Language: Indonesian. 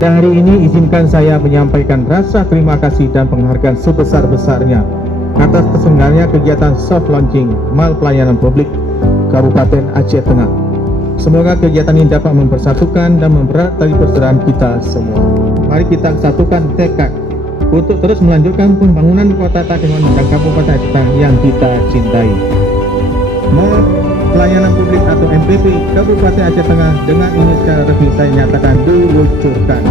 Hari ini izinkan saya menyampaikan rasa terima kasih dan penghargaan sebesar-besarnya atas terselenggaranya kegiatan soft launching Mal Pelayanan Publik Kabupaten Aceh Tengah. Semoga kegiatan ini dapat mempersatukan dan mempererat tali persaudaraan kita semua. Mari kita satukan tekad untuk terus melanjutkan pembangunan kota Takengon dan Kabupaten Aceh Tengah yang kita cintai. Mal Pelayanan Publik atau MPP Kabupaten Aceh Tengah dengan ini secara resmi saya nyatakan diluncurkan.